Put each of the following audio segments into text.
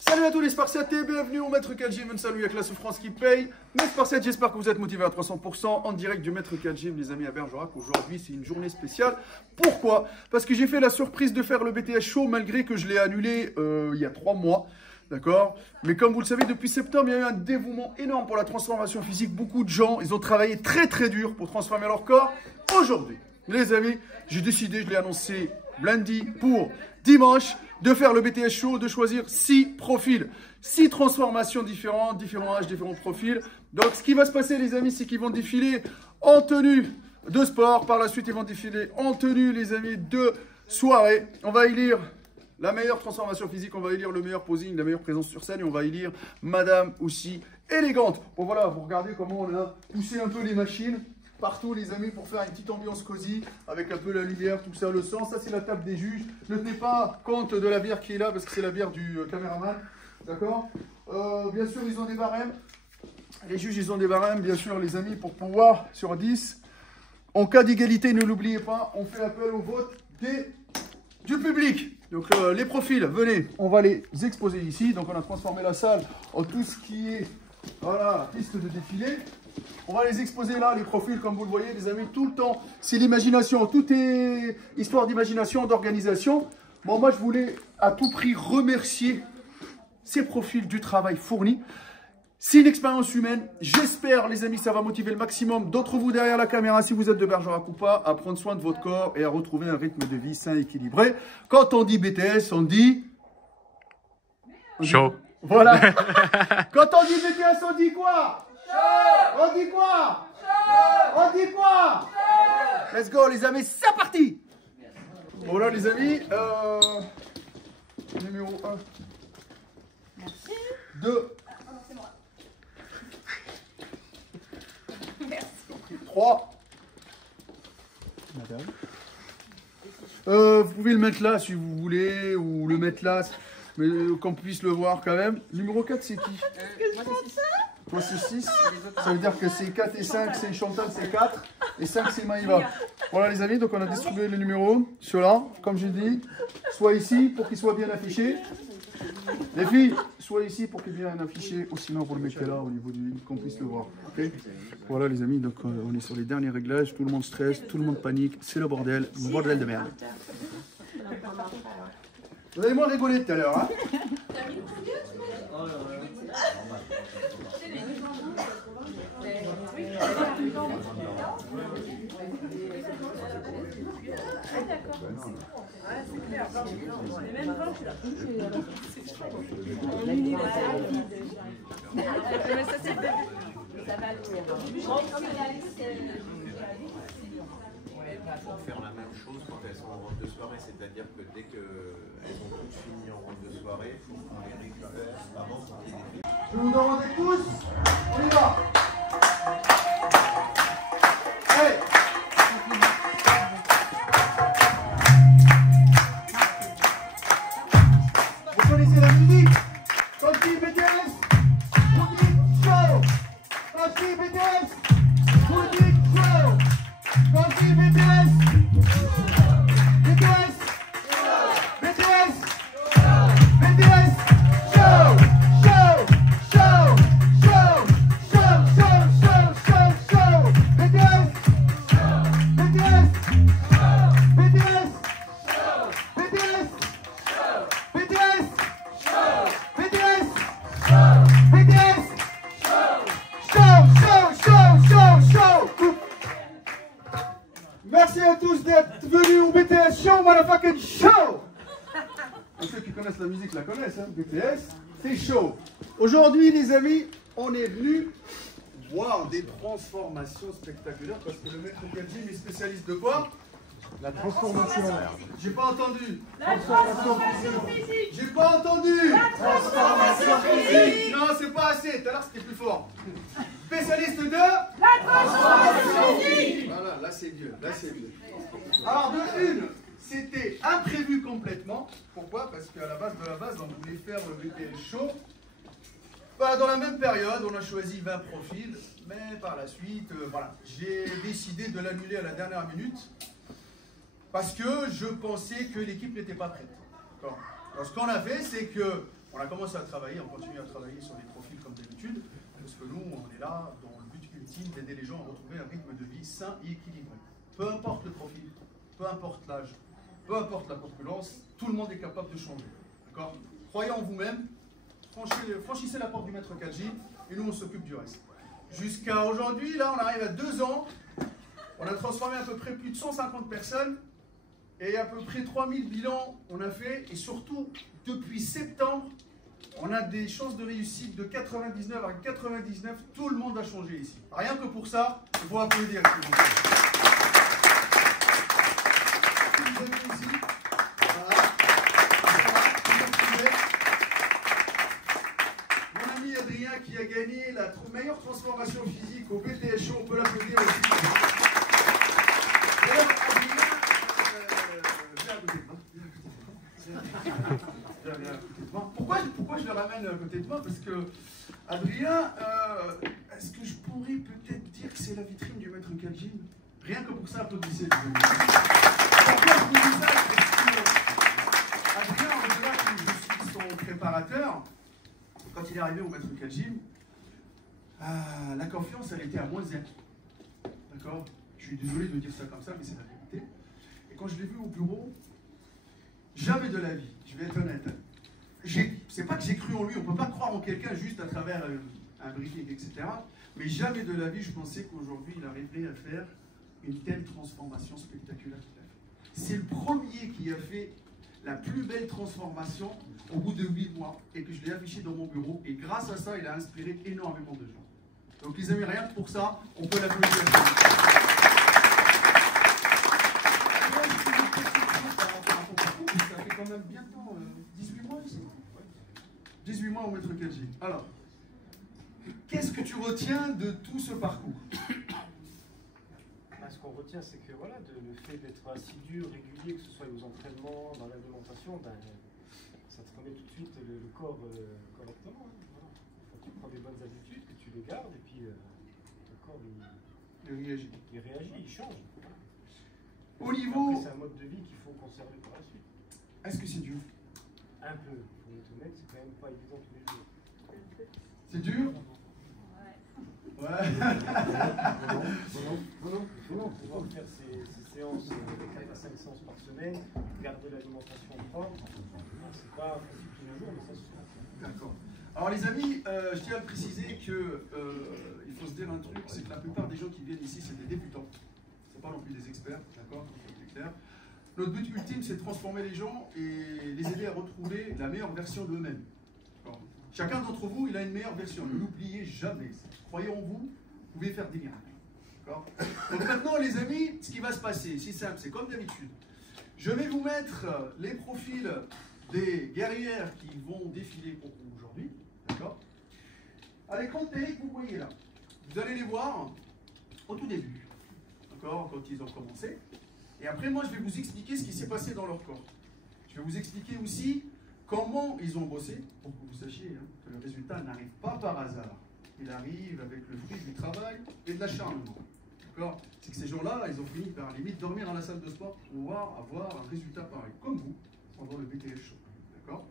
Salut à tous les Spartiates et bienvenue au Maître Gym. Salut avec la souffrance qui paye. Mes Spartiates, j'espère que vous êtes motivés à 300% en direct du Maître Gym, les amis, à Bergerac. Aujourd'hui, c'est une journée spéciale. Pourquoi? Parce que j'ai fait la surprise de faire le BTS Show malgré que je l'ai annulé il y a 3 mois. D'accord? Mais comme vous le savez, depuis septembre, il y a eu un dévouement énorme pour la transformation physique. Beaucoup de gens, ils ont travaillé très dur pour transformer leur corps. Aujourd'hui, les amis, j'ai décidé, je l'ai annoncé lundi pour dimanche, de faire le BTS Show, de choisir 6 profils. 6 transformations différentes, différents âges, différents profils. Donc, ce qui va se passer, les amis, c'est qu'ils vont défiler en tenue de sport. Par la suite, ils vont défiler en tenue, les amis, de soirée. On va élire la meilleure transformation physique, on va élire le meilleur posing, la meilleure présence sur scène et on va élire Madame aussi élégante. Bon voilà, vous regardez comment on a poussé un peu les machines partout les amis pour faire une petite ambiance cosy avec un peu la lumière, tout ça, le sang. Ça c'est la table des juges. Ne tenez pas compte de la bière qui est là parce que c'est la bière du caméraman. D'accord. Bien sûr ils ont des barèmes. Les juges ils ont des barèmes bien sûr les amis pour pouvoir sur 10. En cas d'égalité, ne l'oubliez pas, on fait appel au vote du public. Donc les profils, venez, on va les exposer ici. Donc on a transformé la salle en tout ce qui est, voilà, piste de défilé. On va les exposer là, les profils, comme vous le voyez, les amis, tout le temps. C'est l'imagination, tout est histoire d'imagination, d'organisation. Bon, moi je voulais à tout prix remercier ces profils du travail fourni. C'est une expérience humaine. J'espère, les amis, ça va motiver le maximum d'entre vous derrière la caméra, si vous êtes de Bergerac ou pas, à prendre soin de votre corps et à retrouver un rythme de vie sain et équilibré. Quand on dit BTS, on dit... Chaud. Voilà. Quand on dit BTS, on dit quoi? Chaud. On dit quoi? Chaud. On dit quoi? Chaud. Let's go, les amis, c'est parti. Voilà, les amis. Numéro 1. Merci. 2. C'est moi. Merci. 3. Madame. Vous pouvez le mettre là si vous voulez, ou le mettre là, mais qu'on puisse le voir quand même. Numéro 4, c'est qui? Toi, c'est 6. Ça veut dire que c'est 4 et 5, c'est Chantal, c'est 4. Et 5, c'est Maïva. Voilà, les amis, donc on a distribué les numéros. Ceux-là, comme j'ai dit, soit ici pour qu'ils soient bien affichés. Les filles, soit ici pour qu'il soit bien affiché, ou sinon vous le mettez là au niveau du qu'on puisse le voir. Okay, voilà les amis, donc on est sur les derniers réglages, tout le monde stresse, tout le monde panique, c'est le bordel de merde. Vous avez moins rigolé tout à l'heure, hein? C'est clair. Les mêmes vents que là. Ça c'est fait. Ça va Pour faire la même chose quand elles sont en robe de soirée, c'est-à-dire que dès qu'elles ont toutes fini en robe de soirée, il faut qu'on les récupère avant qu'il y ait des filles. Je vous demande tous, on y va. Hey. Vous connaissez la musique? Quand je dis BTS, vous dites show. Quand je dis BTS, vous dites show. Quand je dis BTS, BTS, BTS, BTS, show, show, show, show, show, show, show, show, BTS, BTS, BTS, BTS, BTS, BTS, BTS, show, show. Merci à tous d'être venus au BTS Show, motherfucking show. Ceux qui connaissent la musique la connaissent, hein. BTS, c'est chaud. Aujourd'hui, les amis, on est venus voir des transformations spectaculaires parce que le maître Gym est spécialiste de quoi? La transformation. J'ai pas entendu. La transformation physique. J'ai pas entendu. La transformation physique. Non, c'est pas assez. Tout à l'heure, c'était plus fort. Spécialiste de La transformation physique. Voilà, là c'est mieux. Là c'est mieux. Alors, de une, c'était imprévu complètement. Pourquoi? Parce qu'à la base de la base, on voulait faire le BTS Show. Bah, dans la même période, on a choisi 20 profils. Mais par la suite, voilà, j'ai décidé de l'annuler à la dernière minute. Parce que je pensais que l'équipe n'était pas prête. Alors, ce qu'on a fait, c'est que On a commencé à travailler, on continue à travailler sur les profils comme d'habitude, parce que nous, on est là dans le but ultime d'aider les gens à retrouver un rythme de vie sain et équilibré. Peu importe le profil, peu importe l'âge, peu importe la corpulence, tout le monde est capable de changer. D'accord? Croyez en vous-même, franchissez la porte du maître Kadji, et nous, on s'occupe du reste. Jusqu'à aujourd'hui, là, on arrive à 2 ans, on a transformé à peu près plus de 150 personnes, et à peu près 3000 bilans on a fait, et surtout, depuis septembre, on a des chances de réussite de 99 à 99, tout le monde a changé ici. Rien que pour ça, il faut applaudir. Vous êtes ici. Voilà. Mon ami Adrien qui a gagné la meilleure transformation physique au BTS Show, on peut l'applaudir aussi. D'ailleurs, Adrien, viens à côté de moi. Pourquoi je le ramène à côté de moi? Parce que Adrien, est-ce que je pourrais peut-être dire que c'est la vitrine du maître Kadji? Rien que pour ça, applaudissez. Pourquoi je vous dis ça? Parce que Adrien, au-delà que je suis son préparateur, quand il est arrivé au maître Kadji, la confiance, elle était à -1. D'accord? Je suis désolé de dire ça comme ça, mais c'est la vérité. Et quand je l'ai vu au bureau, jamais de la vie, je vais être honnête. C'est pas que j'ai cru en lui, on ne peut pas croire en quelqu'un juste à travers un briefing, etc. Mais jamais de la vie, je pensais qu'aujourd'hui, il arriverait à faire une telle transformation spectaculaire qu'il a fait. C'est le premier qui a fait la plus belle transformation au bout de 8 mois et que je l'ai affiché dans mon bureau. Et grâce à ça, il a inspiré énormément de gens. Donc les amis, rien que pour ça, on peut l'applaudir. Ça fait quand même bientôt 18 mois ici. 18 mois au maître Kadji. Alors, qu'est-ce que tu retiens de tout ce parcours? Ce qu'on retient, c'est que voilà, le fait d'être assidu, régulier, que ce soit aux entraînements, dans l'alimentation, ça te remet tout de suite le corps correctement. Hein, voilà. Quand tu prends des bonnes habitudes, que tu les gardes, et puis le corps il réagit, il change. Au niveau... C'est un mode de vie qu'il faut conserver par la suite. Est-ce que c'est dur? Un peu. Pour être honnête, c'est quand même pas évident tous les jours. C'est dur? Ouais. Non. Pouvoir faire ces séances, 4 à 5 séances par semaine, garder l'alimentation propre, c'est pas facile tous les jours, mais ça se fait. D'accord. Alors les amis, je tiens à préciser que il faut se dire un truc, c'est que la plupart des gens qui viennent ici, c'est des débutants. C'est pas non plus des experts, d'accord? C'est clair. Notre but ultime, c'est de transformer les gens et les aider à retrouver la meilleure version d'eux-mêmes. Chacun d'entre vous, il a une meilleure version. Ne l'oubliez jamais. Croyez en vous, vous pouvez faire des miracles. Donc maintenant, les amis, ce qui va se passer, c'est simple, c'est comme d'habitude. Je vais vous mettre les profils des guerrières qui vont défiler pour vous aujourd'hui. D'accord? À l'écran de télé que vous voyez là, vous allez les voir au tout début. D'accord? Quand ils ont commencé. Et après, moi, je vais vous expliquer ce qui s'est passé dans leur corps. Je vais vous expliquer aussi comment ils ont bossé, pour que vous sachiez que le résultat n'arrive pas par hasard. Il arrive avec le fruit du travail et de l'acharnement. D'accord? C'est que ces gens-là, ils ont fini par limite dormir dans la salle de sport pour pouvoir avoir un résultat pareil, comme vous, pendant le BTS Show. D'accord?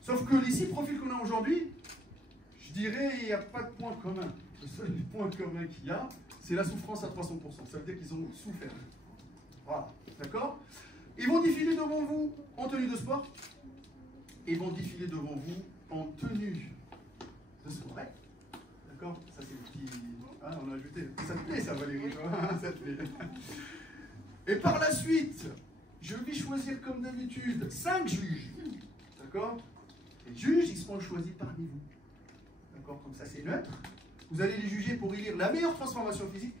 Sauf que les 6 profils qu'on a aujourd'hui, je dirais, il n'y a pas de point commun. Le seul point commun qu'il y a, c'est la souffrance à 300%. Ça veut dire qu'ils ont souffert. Voilà. D'accord? Ils vont défiler devant vous en tenue de sport. Ils vont défiler devant vous en tenue de soirée. D'accord? Ça, c'est le petit... Ah, on a ajouté. Ça te plaît, ça, Valérie? Ça te plaît. Et par la suite, je vais choisir, comme d'habitude, 5 juges. D'accord? Les juges, ils seront choisis parmi vous. D'accord? Comme ça, c'est neutre. Vous allez les juger pour élire la meilleure transformation physique.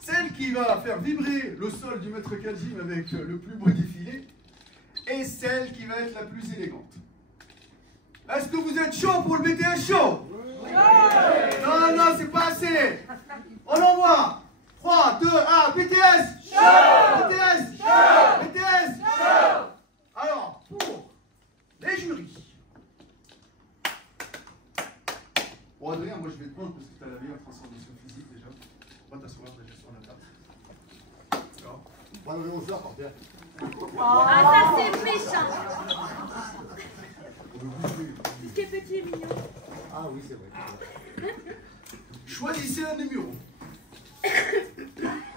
Celle qui va faire vibrer le sol du maître Kadji avec le plus beau défilé. Et celle qui va être la plus élégante. Est-ce que vous êtes chaud pour le BTS Show? Oui. Non, c'est pas assez. On envoie. 3, 2, 1, BTS Show. BTS Show. BTS Show. Alors, pour les jurys. Bon, Adrien, moi je vais te prendre parce que tu as la meilleure transformation physique déjà. On va t'asseoir déjà sur la table. D'accord. Moi, on se par terre. Ah, ça c'est méchant. Ah oui, c'est vrai. Choisissez un numéro.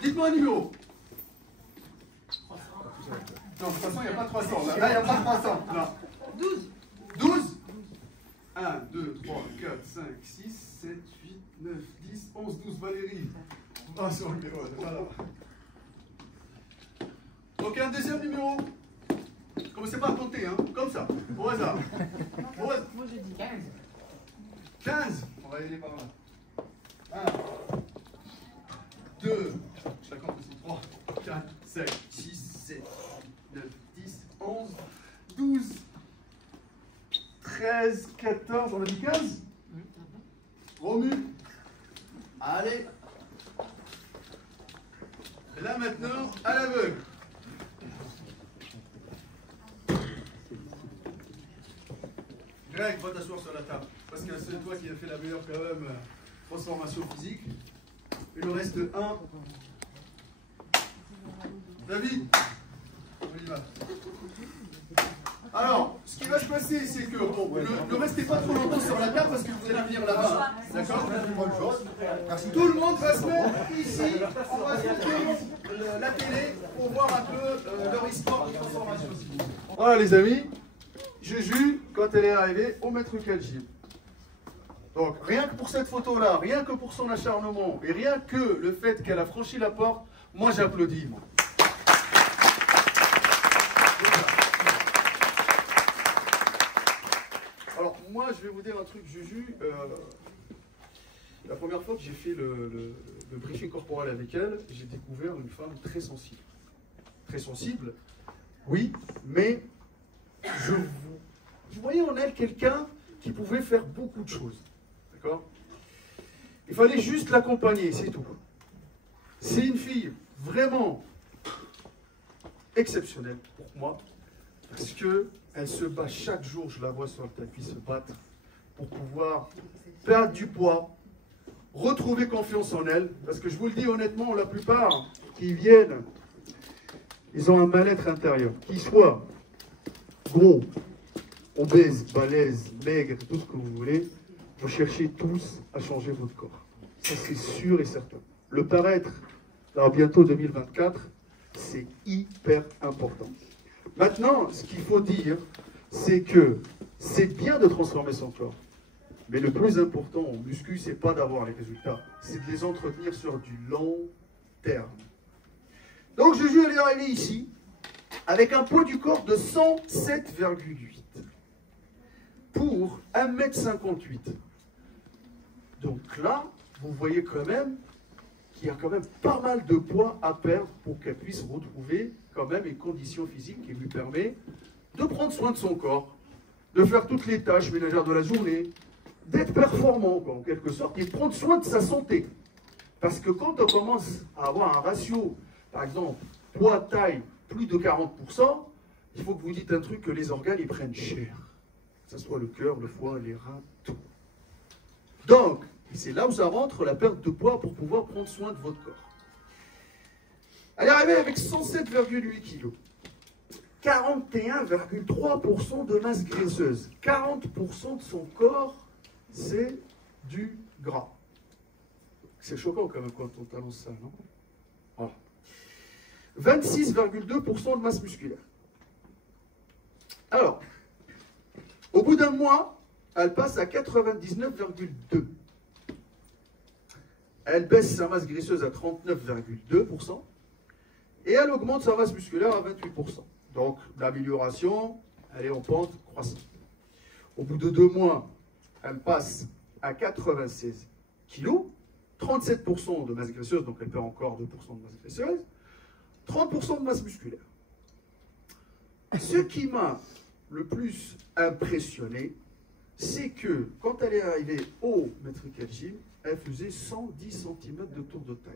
Dites-moi un numéro. Non, de toute façon, il n'y a pas 300. Là, il n'y a pas 300. Là. 12. 12. 1, 2, 3, 4, 5, 6, 7, 8, 9, 10, 11, 12. Valérie. Ah, c'est le numéro. Voilà. Donc, un deuxième numéro. Commencez pas à compter, hein. Comme ça. Au hasard. Moi, je dis 15. 15. On va y aller par là. 1, 2, je la compte aussi. 3, 4, 5, 6, 7, 9, 10, 11, 12, 13, 14, on a dit 15? Romu. Allez. Et là maintenant, à l'aveugle. Greg, va t'asseoir sur la table. Parce que c'est toi qui as fait la meilleure quand même transformation physique. Il nous reste 1. David, on y va. Alors, ce qui va se passer, c'est que bon, ne restez pas trop longtemps sur la table parce que vous allez venir là-bas. D'accord? Tout le monde va se mettre ici. On va se mettre la télé pour voir un peu leur histoire de transformation. Voilà les amis, Juju, quand elle est arrivée au maître Khalgym. Donc, rien que pour cette photo-là, rien que pour son acharnement, et rien que le fait qu'elle a franchi la porte, moi j'applaudis, moi. Alors, moi je vais vous dire un truc, Juju. La première fois que j'ai fait le briefing corporel avec elle, j'ai découvert une femme très sensible. Très sensible, oui, mais je voyais en elle quelqu'un qui pouvait faire beaucoup de choses. D'accord? Il fallait juste l'accompagner, c'est tout. C'est une fille vraiment exceptionnelle pour moi, parce qu'elle se bat chaque jour, je la vois sur le tapis se battre, pour pouvoir perdre du poids, retrouver confiance en elle, parce que je vous le dis honnêtement, la plupart qui viennent, ils ont un mal-être intérieur, qu'ils soient gros, obèses, balèzes, maigres, tout ce que vous voulez. Vous cherchez tous à changer votre corps. Ça, c'est sûr et certain. Le paraître, alors bientôt 2024, c'est hyper important. Maintenant, ce qu'il faut dire, c'est que c'est bien de transformer son corps. Mais le plus important en muscu, c'est pas d'avoir les résultats, c'est de les entretenir sur du long terme. Donc, Juju, elle est arrivée ici, avec un poids du corps de 107,8 pour 1,58 m. Donc là, vous voyez quand même qu'il y a quand même pas mal de poids à perdre pour qu'elle puisse retrouver quand même une condition physique qui lui permet de prendre soin de son corps, de faire toutes les tâches ménagères de la journée, d'être performant quoi, en quelque sorte, et de prendre soin de sa santé. Parce que quand on commence à avoir un ratio, par exemple, poids-taille, plus de 40%, il faut que vous dites un truc que les organes, ils prennent cher. Que ce soit le cœur, le foie, les reins, tout. Donc, c'est là où ça rentre la perte de poids pour pouvoir prendre soin de votre corps. Elle est arrivée avec 107,8 kg. 41,3% de masse graisseuse. 40% de son corps, c'est du gras. C'est choquant quand même quand on t'annonce ça, non? Voilà. 26,2% de masse musculaire. Alors, au bout d'un mois, elle passe à 99,2. Elle baisse sa masse graisseuse à 39,2%. Et elle augmente sa masse musculaire à 28%. Donc, l'amélioration, elle est en pente croissante. Au bout de 2 mois, elle passe à 96 kg, 37% de masse graisseuse, donc elle perd encore 2% de masse graisseuse, 30% de masse musculaire. Ce qui m'a le plus impressionné, c'est que quand elle est arrivée au maître Khalgym, elle faisait 110 cm de tour de taille.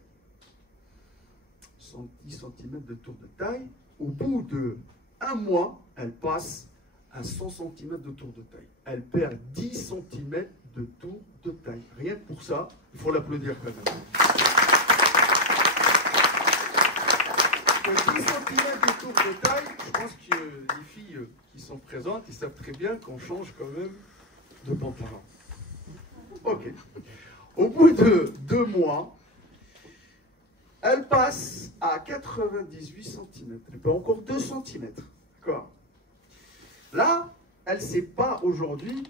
110 cm de tour de taille. Au bout de 1 mois, elle passe à 100 cm de tour de taille. Elle perd 10 cm de tour de taille. Rien que pour ça, il faut l'applaudir quand même. 10 cm de tour de taille, je pense que les filles qui sont présentes, ils savent très bien qu'on change quand même de pantalon. Ok. Au bout de 2 mois, elle passe à 98 cm. Elle peut encore 2 cm. D'accord. Là, elle ne sait pas aujourd'hui,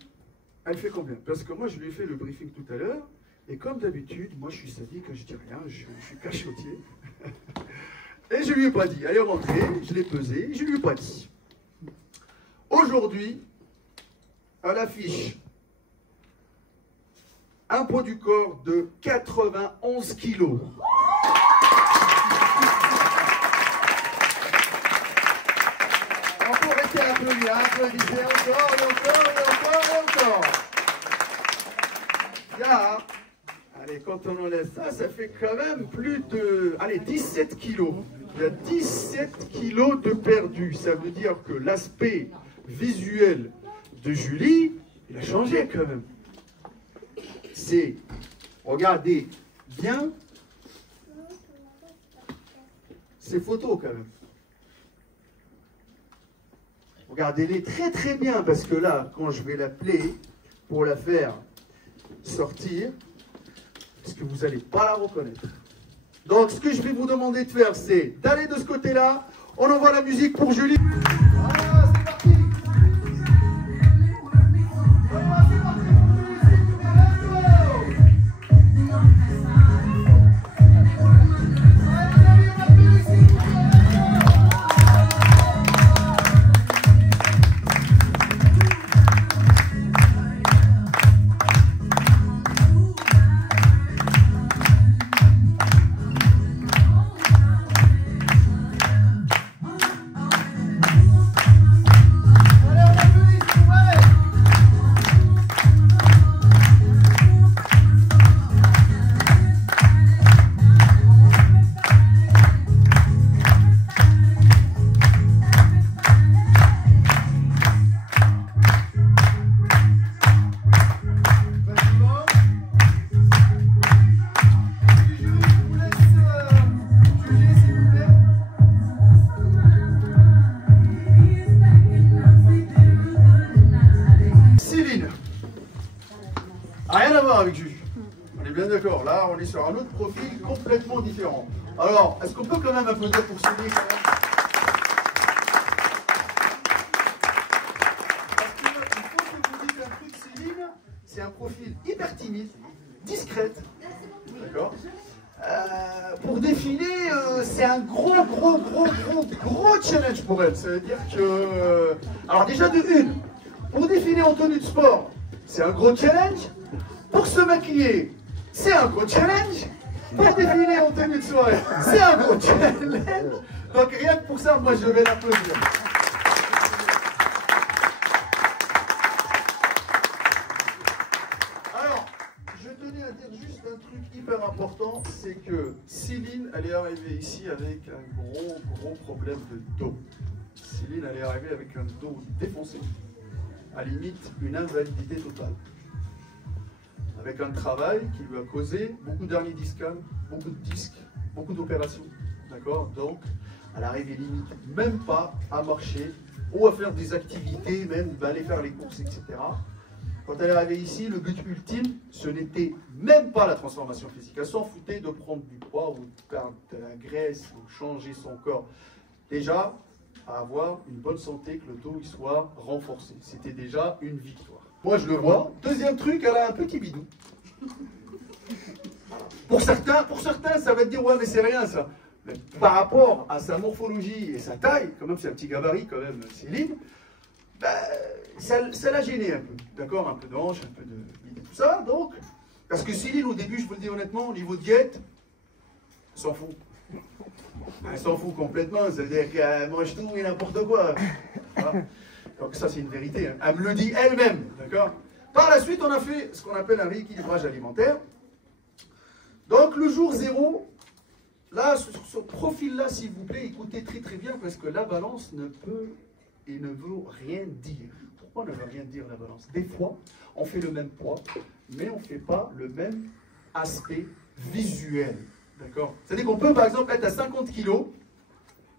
elle fait combien. Parce que moi, je lui ai fait le briefing tout à l'heure. Et comme d'habitude, moi, je suis sadique, je dis rien, je suis cachotier. Et je lui ai pas dit. Elle est rentrée, je l'ai pesée, je lui ai pas dit. Aujourd'hui, elle affiche un poids du corps de 91 kilos. On peut rester applaudi, applaudissez encore, et encore, et encore, et encore. Il y a, allez, quand on enlève ça, ça fait quand même plus de, allez, 17 kilos. Il y a 17 kilos de perdu. Ça veut dire que l'aspect visuel de Julie, il a changé quand même. C'est, regardez bien ces photos quand même. Regardez-les très très bien, parce que là, quand je vais l'appeler pour la faire sortir, parce que vous n'allez pas la reconnaître. Donc ce que je vais vous demander de faire, c'est d'aller de ce côté-là. On envoie la musique pour Julie. Voilà, c'est parti. Rien à voir avec Juju. On est bien d'accord. Là, on est sur un autre profil complètement différent. Alors, est-ce qu'on peut quand même applaudir pour Céline quand même? Parce qu'il faut que vous dites un truc, Céline, c'est un profil hyper timide, discrète. D'accord. Pour défiler, c'est un gros challenge pour elle. Ça veut dire que... alors déjà de une, pour défiler en tenue de sport, c'est un gros challenge. Pour se maquiller, c'est un gros challenge. Pour défiler en tenue de soirée, c'est un gros challenge. Donc rien que pour ça, moi je vais l'applaudir. Alors, je tenais à dire juste un truc hyper important, c'est que Céline, elle est arrivée ici avec un gros problème de dos. Céline, elle est arrivée avec un dos défoncé, à limite une invalidité totale. Avec un travail qui lui a causé beaucoup d'hernies discales, beaucoup de disques, beaucoup d'opérations. D'accord? Donc, elle arrivait limite même pas à marcher ou à faire des activités, même aller faire les courses, etc. Quand elle est arrivée ici, le but ultime, ce n'était même pas la transformation physique. Elle s'en foutait de prendre du poids ou de perdre de la graisse ou changer son corps. Déjà, à avoir une bonne santé, que le dos il soit renforcé. C'était déjà une victoire. Moi, je le vois. Deuxième truc, elle a un petit bidou. Pour certains, ça va te dire, ouais, mais c'est rien, ça. Mais par rapport à sa morphologie et sa taille, quand même, c'est un petit gabarit, quand même, Céline, bah, ça l'a gêné un peu. D'accord? Un peu de hanche, un peu de bidou, tout ça. Donc, parce que Céline, au début, je vous le dis honnêtement, au niveau diète, elle s'en fout. Elle s'en fout complètement. C'est-à-dire qu'elle mange tout et n'importe quoi. Voilà. Donc ça, c'est une vérité. Hein. Elle me le dit elle-même, d'accord? Par la suite, on a fait ce qu'on appelle un rééquilibrage alimentaire. Donc, le jour 0, là, sur ce profil-là, s'il vous plaît, écoutez très bien, parce que la balance ne peut et ne veut rien dire. Pourquoi ne veut rien dire, la balance? Des fois, on fait le même poids, mais on ne fait pas le même aspect visuel, d'accord? C'est-à-dire qu'on peut, par exemple, être à 50 kg,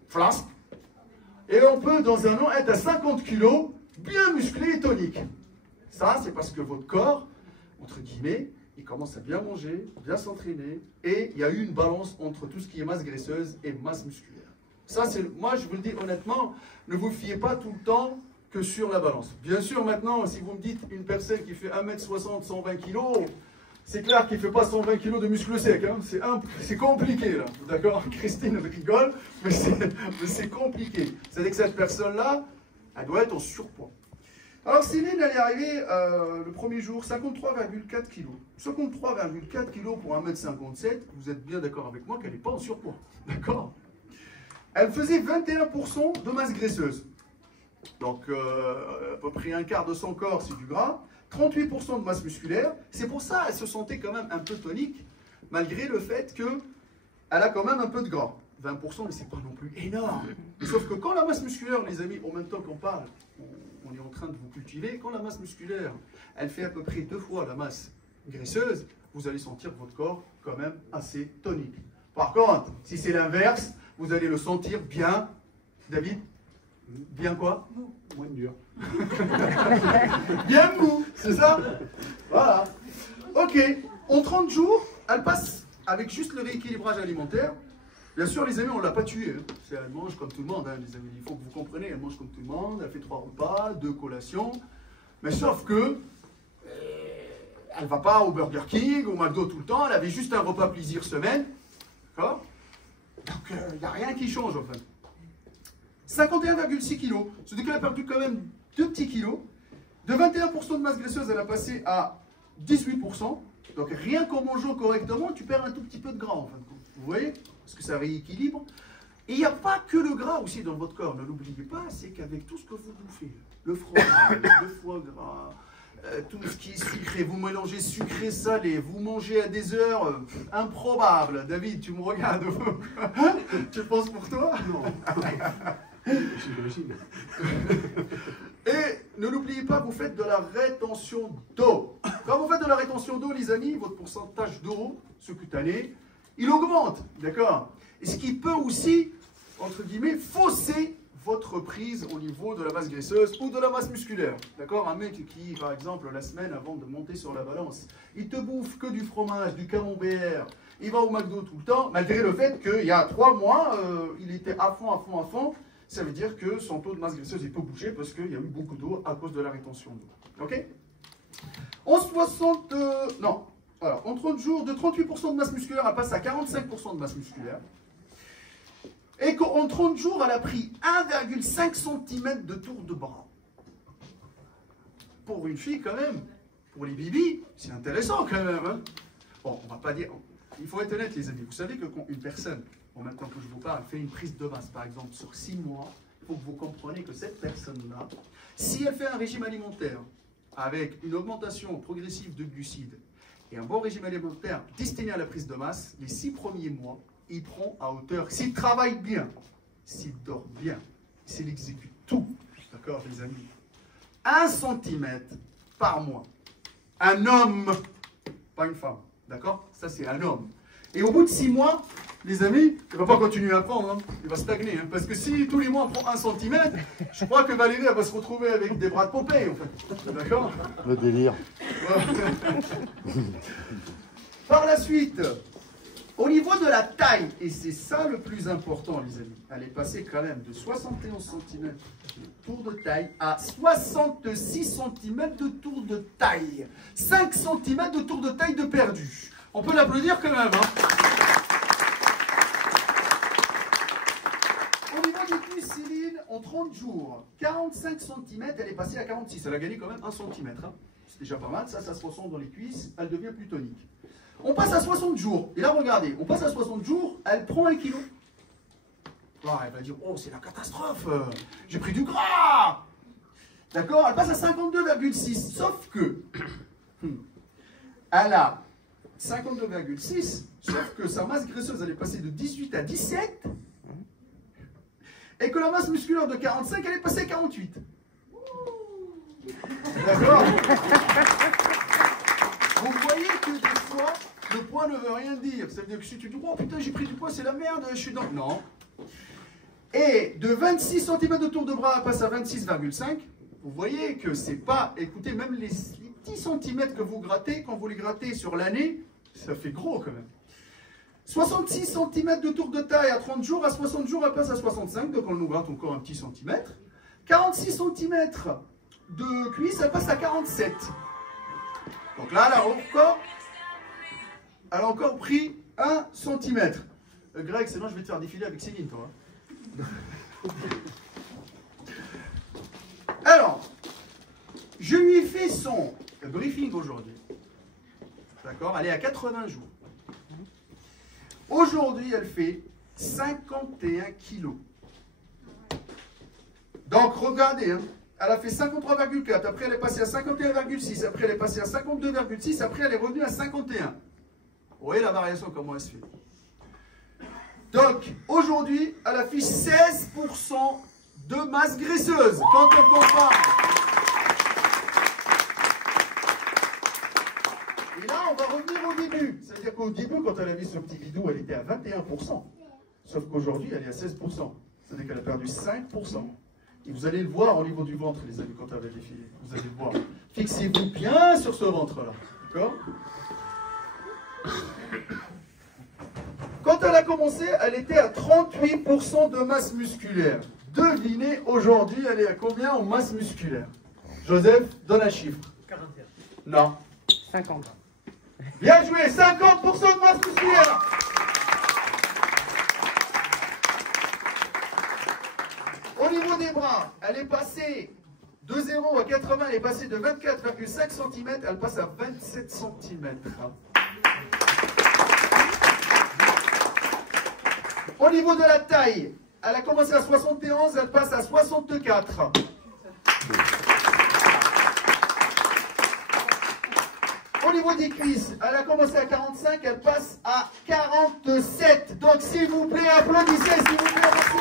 flasque, et on peut, dans un an, être à 50 kg, bien musclé et tonique. Ça, c'est parce que votre corps, entre guillemets, il commence à bien manger, bien s'entraîner, et il y a eu une balance entre tout ce qui est masse graisseuse et masse musculaire. Ça, moi, je vous le dis honnêtement, ne vous fiez pas tout le temps que sur la balance. Bien sûr, maintenant, si vous me dites une personne qui fait 1m60, 120 kg, c'est clair qu'il ne fait pas 120 kg de muscles secs. Hein. C'est compliqué, là. D'accord? Christine rigole, mais c'est compliqué. C'est-à-dire que cette personne-là, elle doit être en surpoids. Alors, Céline, elle est arrivée le premier jour, 53,4 kg. 53,4 kg pour 1m57, vous êtes bien d'accord avec moi qu'elle n'est pas en surpoids. D'accord? Elle faisait 21% de masse graisseuse. Donc, à peu près un quart de son corps, c'est du gras. 38% de masse musculaire. C'est pour ça qu'elle se sentait quand même un peu tonique, malgré le fait qu'elle a quand même un peu de gras. 20%, mais c'est pas non plus énorme. Sauf que quand la masse musculaire, les amis, en même temps qu'on parle, on est en train de vous cultiver, quand la masse musculaire, elle fait à peu près 2 fois la masse graisseuse, vous allez sentir votre corps quand même assez tonique. Par contre, si c'est l'inverse, vous allez le sentir bien, David, bien quoi? Moins dur. Bien mou, c'est ça? Voilà. Ok, en 30 jours, elle passe avec juste le rééquilibrage alimentaire. Bien sûr, les amis, on ne l'a pas tuée. Hein. Elle mange comme tout le monde, hein, les amis. Il faut que vous compreniez, elle mange comme tout le monde. Elle fait 3 repas, 2 collations. Mais sauf que, elle ne va pas au Burger King, au McDo tout le temps. Elle avait juste un repas plaisir semaine. D'accord? Donc, il n'y a rien qui change, en fait. 51,6 kg. C'est-à-dire qu'elle a perdu quand même 2 petits kilos. De 21% de masse graisseuse, elle a passé à 18%. Donc, rien qu'en mangeant correctement, tu perds un tout petit peu de gras, en fin de compte. Vous voyez? Parce que ça rééquilibre. Et il n'y a pas que le gras aussi dans votre corps, ne l'oubliez pas, c'est qu'avec tout ce que vous bouffez, le fromage, le foie gras, tout ce qui est sucré, vous mélangez sucré-salé, vous mangez à des heures improbables. David, tu me regardes, tu penses pour toi? Non. J'imagine. Et ne l'oubliez pas, vous faites de la rétention d'eau. Quand vous faites de la rétention d'eau, les amis, votre pourcentage d'eau sous-cutané, il augmente, d'accord? Et ce qui peut aussi, entre guillemets, fausser votre prise au niveau de la masse graisseuse ou de la masse musculaire. D'accord? Un mec qui, par exemple, la semaine avant de monter sur la balance, il te bouffe que du fromage, du camembert, il va au McDo tout le temps, malgré le fait qu'il y a 3 mois, il était à fond, ça veut dire que son taux de masse graisseuse il peut bouger parce qu'il y a eu beaucoup d'eau à cause de la rétention d'eau. Ok? En 30 jours, de 38% de masse musculaire, elle passe à 45% de masse musculaire. Et qu'en 30 jours, elle a pris 1,5 cm de tour de bras. Pour une fille, quand même, pour les bibis, c'est intéressant quand même. Hein. Bon, on va pas dire... Il faut être honnête, les amis. Vous savez que quand une personne, en même temps que je vous parle, fait une prise de masse, par exemple, sur 6 mois, il faut que vous compreniez que cette personne-là, si elle fait un régime alimentaire avec une augmentation progressive de glucides et un bon régime alimentaire destiné à la prise de masse, les 6 premiers mois, il prend à hauteur, s'il travaille bien, s'il dort bien, s'il exécute tout, d'accord les amis, 1 cm par mois. Un homme, pas une femme, d'accord? Ça c'est un homme. Et au bout de 6 mois, les amis, il ne va pas continuer à prendre, hein. Il va stagner. Hein. Parce que si tous les mois on prend 1 cm, je crois que Valérie elle va se retrouver avec des bras de Popeye en fait. D'accord? Le délire. Par la suite, au niveau de la taille, et c'est ça le plus important les amis, elle est passée quand même de 71 cm de tour de taille à 66 cm de tour de taille. 5 cm de tour de taille de perdu. On peut l'applaudir quand même. Hein. Au niveau des cuisses, Céline, en 30 jours, 45 cm, elle est passée à 46. Elle a gagné quand même 1 cm. Hein. C'est déjà pas mal, ça se ressent dans les cuisses, elle devient plus tonique. On passe à 60 jours. Et là, regardez, on passe à 60 jours, elle prend 1 kg. Ah, elle va dire, oh, c'est la catastrophe, j'ai pris du gras. D'accord? Elle passe à 52,6. Sauf que, elle a 52,6, sauf que sa masse graisseuse, elle est passée de 18 à 17. Et que la masse musculaire de 45, elle est passée à 48. D'accord? Vous voyez que des fois, le poids ne veut rien dire. Ça veut dire que si tu dis, oh putain, j'ai pris du poids, c'est la merde, je suis dans... Non. Et de 26 cm de tour de bras, elle passe à 26,5. Vous voyez que c'est pas... Écoutez, même les petits centimètres que vous grattez, quand vous les grattez sur l'année, ça fait gros quand même. 66 cm de tour de taille à 30 jours, à 60 jours, elle passe à 65, donc on nous gratte encore un petit centimètre. 46 cm de cuisse, elle passe à 47. Donc là, elle a encore pris 1 cm. Greg, sinon je vais te faire défiler avec Céline, toi. Alors, je lui ai fait son briefing aujourd'hui. D'accord? Elle est à 80 jours. Aujourd'hui, elle fait 51 kilos. Donc, regardez, hein, elle a fait 53,4. Après, elle est passée à 51,6. Après, elle est passée à 52,6. Après, elle est revenue à 51. Vous voyez la variation, comment elle se fait. Donc, aujourd'hui, elle affiche 16% de masse graisseuse. Quand on compare. Et là, on va revenir au début. C'est-à-dire qu'au début, quand elle a vu ce petit vidéo, elle était à 21%. Sauf qu'aujourd'hui, elle est à 16%. C'est-à-dire qu'elle a perdu 5%. Et vous allez le voir au niveau du ventre, les amis, quand elle va défiler. Vous allez le voir. Fixez-vous bien sur ce ventre-là. D'accord? Quand elle a commencé, elle était à 38% de masse musculaire. Devinez, aujourd'hui, elle est à combien en masse musculaire? Joseph, donne un chiffre. 41. Non. 50. Bien joué, 50% de masse musculaire. Au niveau des bras, elle est passée de 0 à 80, elle est passée de 24,5 cm, elle passe à 27 cm. Au niveau de la taille, elle a commencé à 71, elle passe à 64. Au niveau des cuisses, elle a commencé à 45, elle passe à 47. Donc s'il vous plaît, applaudissez, s'il vous plaît, merci.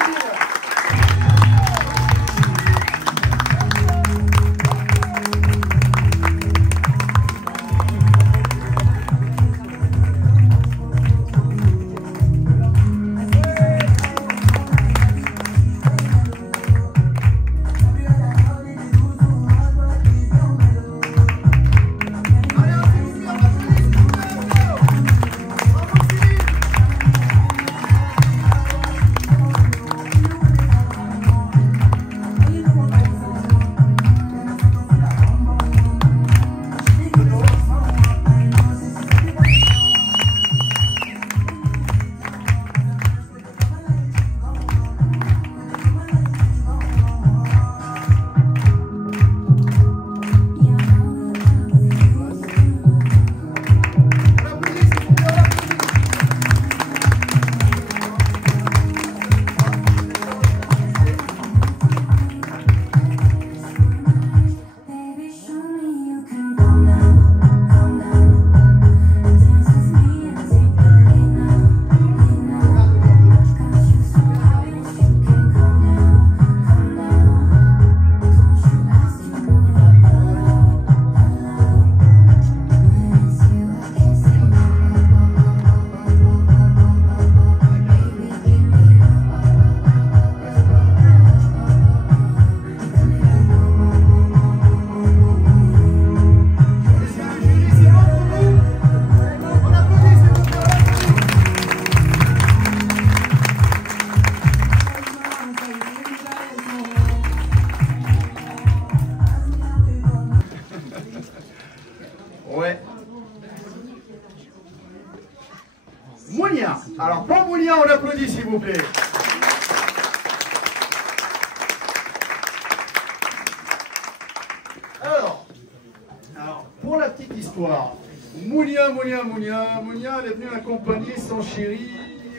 Ouais. Mounia. Alors, pour Mounia, on applaudit, s'il vous plaît. Alors, pour la petite histoire, Mounia, elle est venue accompagner son chéri,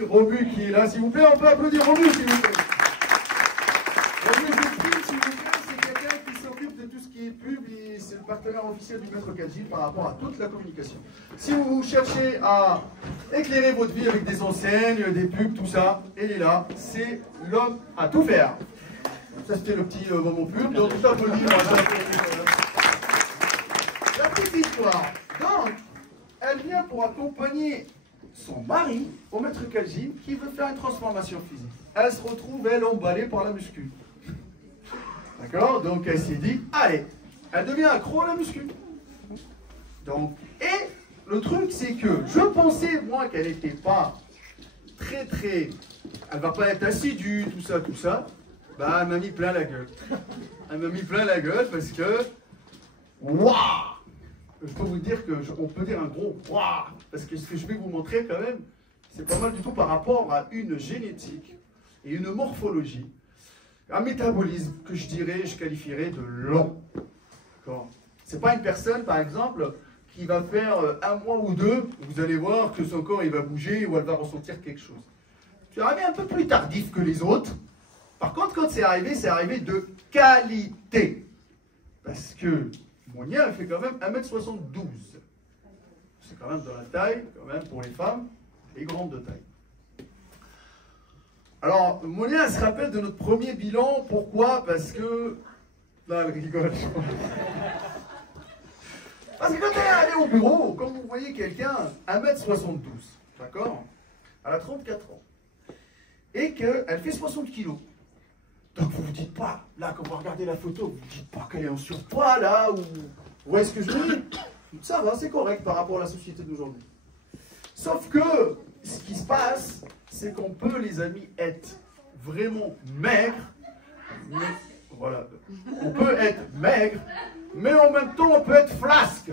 Robu, qui est là. S'il vous plaît, on peut applaudir Robu, s'il vous plaît. Robu, s'il vous plaît, c'est quelqu'un qui s'occupe de tout ce qui est pub et c'est le partenaire officiel du Maître Khalji par rapport à toute la communication. Si vous cherchez à éclairer votre vie avec des enseignes, des pubs, tout ça, elle est là. C'est l'homme à tout faire. Ça, c'était le petit moment pub. Donc, tout applaudit. La petite histoire. Donc, elle vient pour accompagner son mari au Maître Khalji qui veut faire une transformation physique. Elle se retrouve, elle, emballée par la muscu. D'accord? Donc, elle s'est dit, allez, elle devient accro à la muscu. Donc, et le truc, c'est que je pensais, moi, qu'elle n'était pas très... Elle va pas être assidue, tout ça. Bah, elle m'a mis plein la gueule. Elle m'a mis plein la gueule parce que... Waouh! Je peux vous dire on peut dire un gros waouh! Parce que ce que je vais vous montrer quand même, c'est pas mal du tout par rapport à une génétique et une morphologie, un métabolisme que je qualifierais de lent. D'accord? C'est pas une personne, par exemple, qui va faire un mois ou deux, vous allez voir que son corps il va bouger ou elle va ressentir quelque chose. C'est arrivé un peu plus tardif que les autres. Par contre, quand c'est arrivé de qualité. Parce que Monia, elle fait quand même 1m72. C'est quand même dans la taille, quand même, pour les femmes, et grande de taille. Alors, Monia, elle se rappelle de notre premier bilan. Pourquoi? Parce que... Là, elle rigole. Parce que quand elle est allée au bureau, quand vous voyez quelqu'un, 1m72, d'accord? Elle a 34 ans. Et qu'elle fait 60 kilos. Donc vous ne vous dites pas, là, quand vous regardez la photo, vous ne vous dites pas qu'elle est en surpoids, là, ou... Vous voyez ce que je veux dire? Ça va, c'est correct par rapport à la société d'aujourd'hui. Sauf que, ce qui se passe, c'est qu'on peut, les amis, être vraiment maigre, mais... Voilà. On peut être maigre, mais en même temps, on peut être flasque.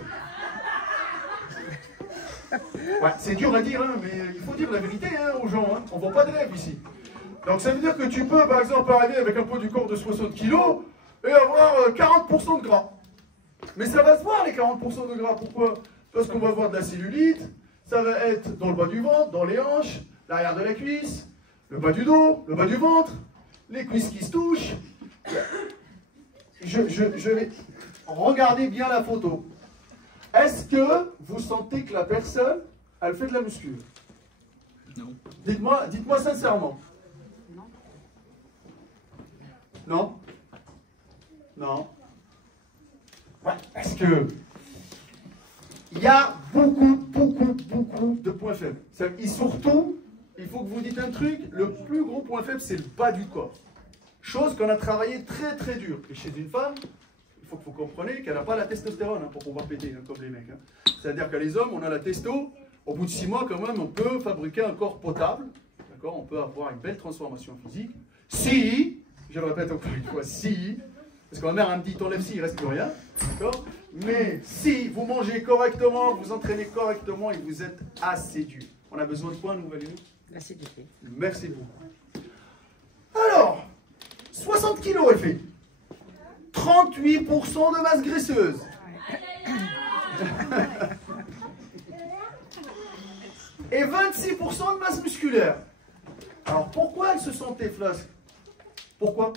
Ouais, c'est dur à dire, hein, mais il faut dire la vérité aux gens. Hein. On ne vend pas de rêve ici. Donc ça veut dire que tu peux, par exemple, arriver avec un poids du corps de 60 kg et avoir 40% de gras. Mais ça va se voir, les 40% de gras. Pourquoi? Parce qu'on va avoir de la cellulite, ça va être dans le bas du ventre, dans les hanches, l'arrière de la cuisse, le bas du dos, le bas du ventre, les cuisses qui se touchent. Je vais... Regardez bien la photo. Est-ce que vous sentez que la personne, elle fait de la muscu? Non. Dites-moi sincèrement. Non? Non? Ouais, parce que il y a beaucoup de points faibles. Et surtout, il faut que vous dites un truc, le plus gros point faible, c'est le bas du corps. Chose qu'on a travaillé très dur. Et chez une femme, il faut que vous compreniez qu'elle n'a pas la testostérone pour pouvoir péter, comme les mecs. C'est-à-dire que les hommes, on a la testo, au bout de 6 mois, quand même, on peut fabriquer un corps potable. D'accord? On peut avoir une belle transformation physique. Si, je le répète encore une fois, si, parce que ma mère elle me dit, t'enlèves si, il ne reste plus rien. D'accord? Mais si vous mangez correctement, vous entraînez correctement et vous êtes assidu. On a besoin de quoi, nous, Valérie? L'acidité. Merci beaucoup. Alors, 60 kilos, elle fait 38% de masse graisseuse. Et 26% de masse musculaire. Alors, pourquoi elle se sentait flasque? Pourquoi?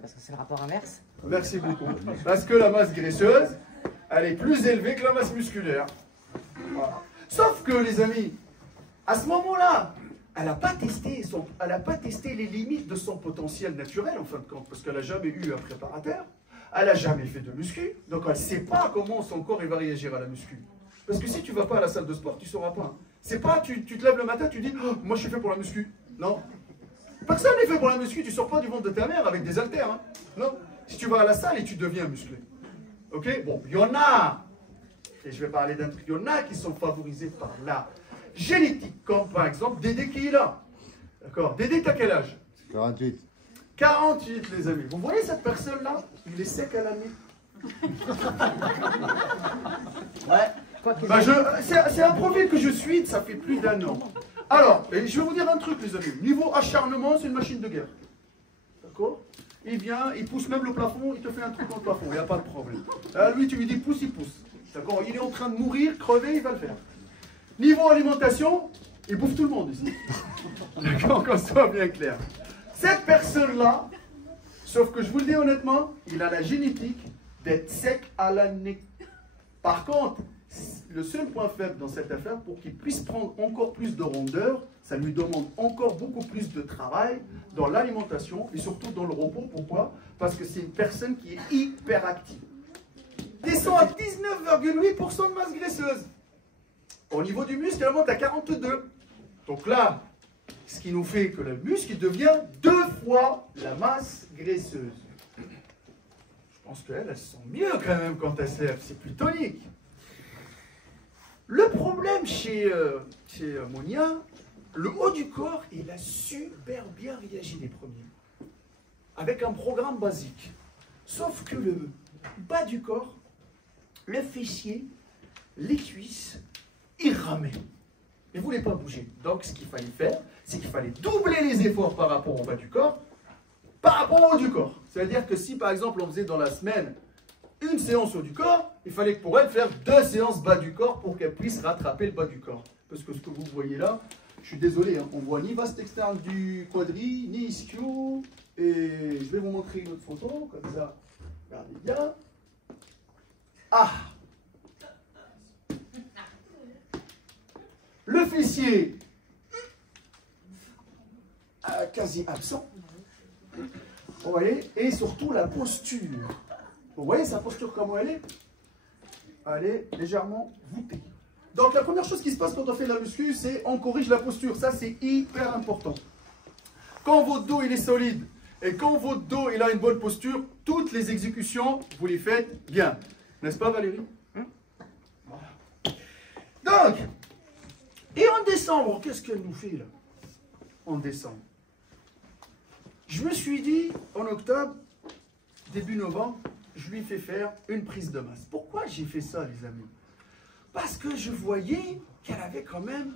Parce que c'est le rapport inverse. Merci beaucoup. Parce que la masse graisseuse, elle est plus élevée que la masse musculaire. Voilà. Sauf que, les amis, à ce moment-là, elle n'a pas testé les limites de son potentiel naturel, en fin de compte, parce qu'elle n'a jamais eu un préparateur, elle n'a jamais fait de muscu, donc elle ne sait pas comment son corps il va réagir à la muscu. Parce que si tu ne vas pas à la salle de sport, tu ne sauras pas. C'est pas, tu te lèves le matin, tu dis oh, « moi je suis fait pour la muscu ». Non. Personne n'est fait pour la muscu, tu ne sors pas du ventre de ta mère avec des haltères. Hein. Non. Si tu vas à la salle et tu deviens musclé. Ok. Bon, il y en a, et je vais parler d'un truc, il y en a qui sont favorisés par la génétique, comme par exemple Dédé qui est là. D'accord. Dédé, t'as quel âge? 48. 48, les amis. Vous voyez cette personne-là? Il est sec à la nuit. Ouais. Bah c'est un profil que je suis, ça fait plus d'1 an. Alors, et je vais vous dire un truc, les amis. Niveau acharnement, c'est une machine de guerre. D'accord? Il vient, il pousse même le plafond, il te fait un truc dans le plafond, il n'y a pas de problème. Là, lui, tu lui dis pousse, il pousse. D'accord? Il est en train de mourir, crever, il va le faire. Niveau alimentation, il bouffe tout le monde ici. D'accord, qu'on soit bien clair. Cette personne-là, sauf que je vous le dis honnêtement, il a la génétique d'être sec à la nez. Par contre, le seul point faible dans cette affaire, pour qu'il puisse prendre encore plus de rondeur, ça lui demande encore beaucoup plus de travail dans l'alimentation et surtout dans le repos. Pourquoi? Parce que c'est une personne qui est hyperactive. Descend à 19,8% de masse graisseuse. Au niveau du muscle, elle monte à 42. Donc là, ce qui nous fait que le muscle il devient 2 fois la masse graisseuse. Je pense qu'elle se sent mieux quand même quand elle se lève. C'est plus tonique. Le problème chez Monia, le haut du corps, il a super bien réagi les premiers, avec un programme basique. Sauf que le bas du corps, le fessier, les cuisses, il ramait. Il ne voulait pas bouger. Donc ce qu'il fallait faire, c'est qu'il fallait doubler les efforts par rapport au bas du corps, par rapport au haut du corps. C'est-à-dire que si par exemple on faisait dans la semaine une séance haut du corps, il fallait que pour elle faire 2 séances bas du corps pour qu'elle puisse rattraper le bas du corps. Parce que ce que vous voyez là, je suis désolé, hein, on voit ni vaste externe du quadri, ni ischio. Et je vais vous montrer une autre photo, comme ça, regardez bien. Ah! Le fessier, quasi absent. Vous voyez? Et surtout la posture. Vous voyez sa posture comment elle est? Elle est légèrement voûtée. Donc la première chose qui se passe quand on fait de la muscu, c'est on corrige la posture. Ça c'est hyper important. Quand votre dos il est solide et quand votre dos il a une bonne posture, toutes les exécutions, vous les faites bien. N'est-ce pas Valérie? Voilà. Donc, et en décembre, qu'est-ce qu'elle nous fait là? En décembre. Je me suis dit, en octobre, début novembre, je lui fais faire une prise de masse. Pourquoi j'ai fait ça, les amis? Parce que je voyais qu'elle avait quand même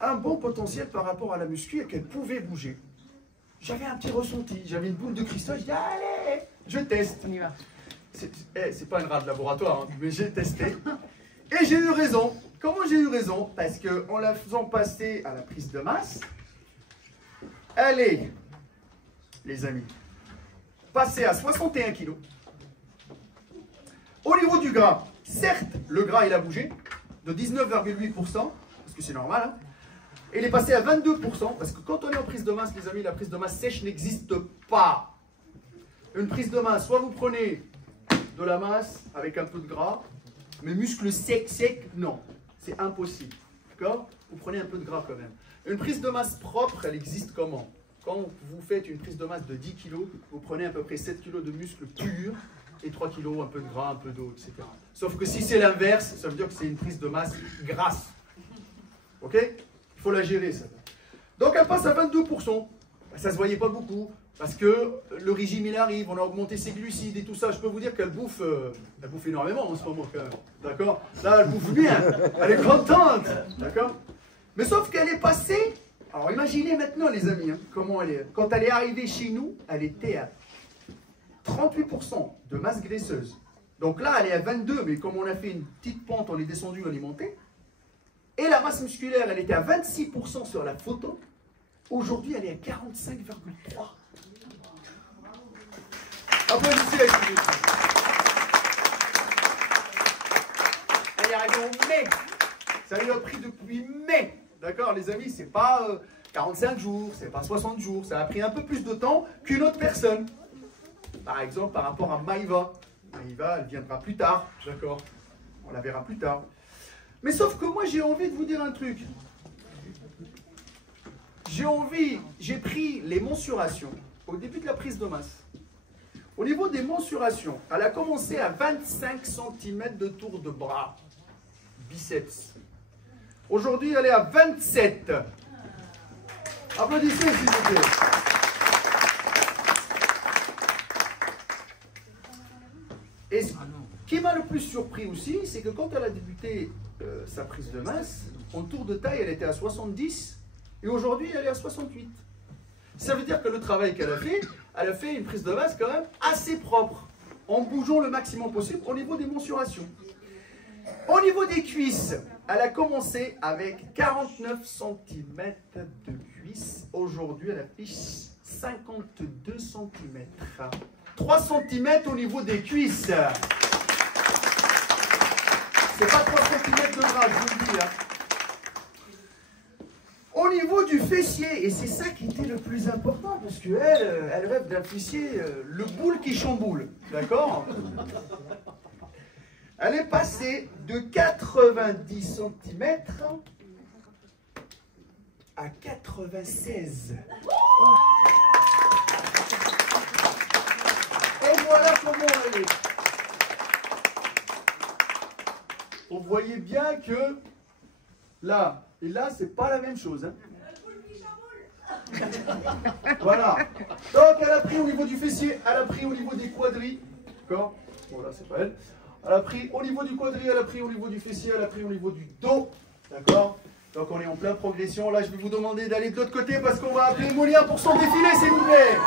un bon potentiel par rapport à la muscu et qu'elle pouvait bouger. J'avais un petit ressenti, j'avais une boule de cristal, je dis allez, je teste. On y va. C'est pas une rade de laboratoire, hein, mais j'ai testé. Et j'ai eu raison. Comment j'ai eu raison? Parce qu'en la faisant passer à la prise de masse, elle est, les amis, passée à 61 kg. Au niveau du gras, certes, le gras il a bougé de 19,8%, parce que c'est normal, hein. Et il est passé à 22%, parce que quand on est en prise de masse, les amis, la prise de masse sèche n'existe pas. Une prise de masse, soit vous prenez de la masse avec un peu de gras, mais muscles secs, non. C'est impossible. D'accord? Vous prenez un peu de gras quand même. Une prise de masse propre, elle existe comment? Quand vous faites une prise de masse de 10 kg, vous prenez à peu près 7 kg de muscles purs et 3 kg, un peu de gras, un peu d'eau, etc. Sauf que si c'est l'inverse, ça veut dire que c'est une prise de masse grasse. Ok? Il faut la gérer, ça. Donc elle passe à 22%. Ça ne se voyait pas beaucoup. Parce que le régime il arrive, on a augmenté ses glucides et tout ça. Je peux vous dire qu'elle bouffe énormément en ce moment quand même. D'accord? Là, elle bouffe bien. Elle est contente. D'accord? Mais sauf qu'elle est passée. Alors imaginez maintenant, les amis, hein, comment elle est. Quand elle est arrivée chez nous, elle était à 38% de masse graisseuse. Donc là, elle est à 22, mais comme on a fait une petite pente, on est descendu, on est monté. Et la masse musculaire, elle était à 26% sur la photo. Aujourd'hui, elle est à 45,3%. Applaudissez la suite. Elle est arrivée en mai. Ça lui a pris depuis mai. D'accord, les amis, c'est pas 45 jours, c'est pas 60 jours. Ça a pris un peu plus de temps qu'une autre personne. Par exemple, par rapport à Maïva. Maïva, elle viendra plus tard. D'accord, on la verra plus tard. Mais sauf que moi, j'ai envie de vous dire un truc. J'ai pris les mensurations au début de la prise de masse. Au niveau des mensurations, elle a commencé à 25 cm de tour de bras, biceps. Aujourd'hui, elle est à 27. Applaudissez, s'il vous plaît. Et ce qui m'a le plus surpris aussi, c'est que quand elle a débuté sa prise de masse, en tour de taille, elle était à 70 et aujourd'hui, elle est à 68. Ça veut dire que le travail qu'elle a fait, elle a fait une prise de masse quand même assez propre, en bougeant le maximum possible au niveau des mensurations. Au niveau des cuisses, elle a commencé avec 49 cm de cuisses. Aujourd'hui, elle affiche 52 cm. 3 cm au niveau des cuisses. C'est pas 3 cm de gras, je vous le dis. Hein. Au niveau du fessier, et c'est ça qui était le plus important, parce qu'elle, elle rêve d'un fessier, le boule qui chamboule, d'accord? Elle est passée de 90 cm à 96. Et voilà comment elle est. Vous voyez bien que là et là, c'est pas la même chose. Hein. Voilà. Donc, elle a pris au niveau du fessier, elle a pris au niveau des quadris. D'accord? Bon, là, c'est pas elle. Elle a pris au niveau du quadri, elle a pris au niveau du fessier, elle a pris au niveau du dos. D'accord? Donc, on est en pleine progression. Là, je vais vous demander d'aller de l'autre côté parce qu'on va appeler Monia pour son défilé, s'il vous plaît.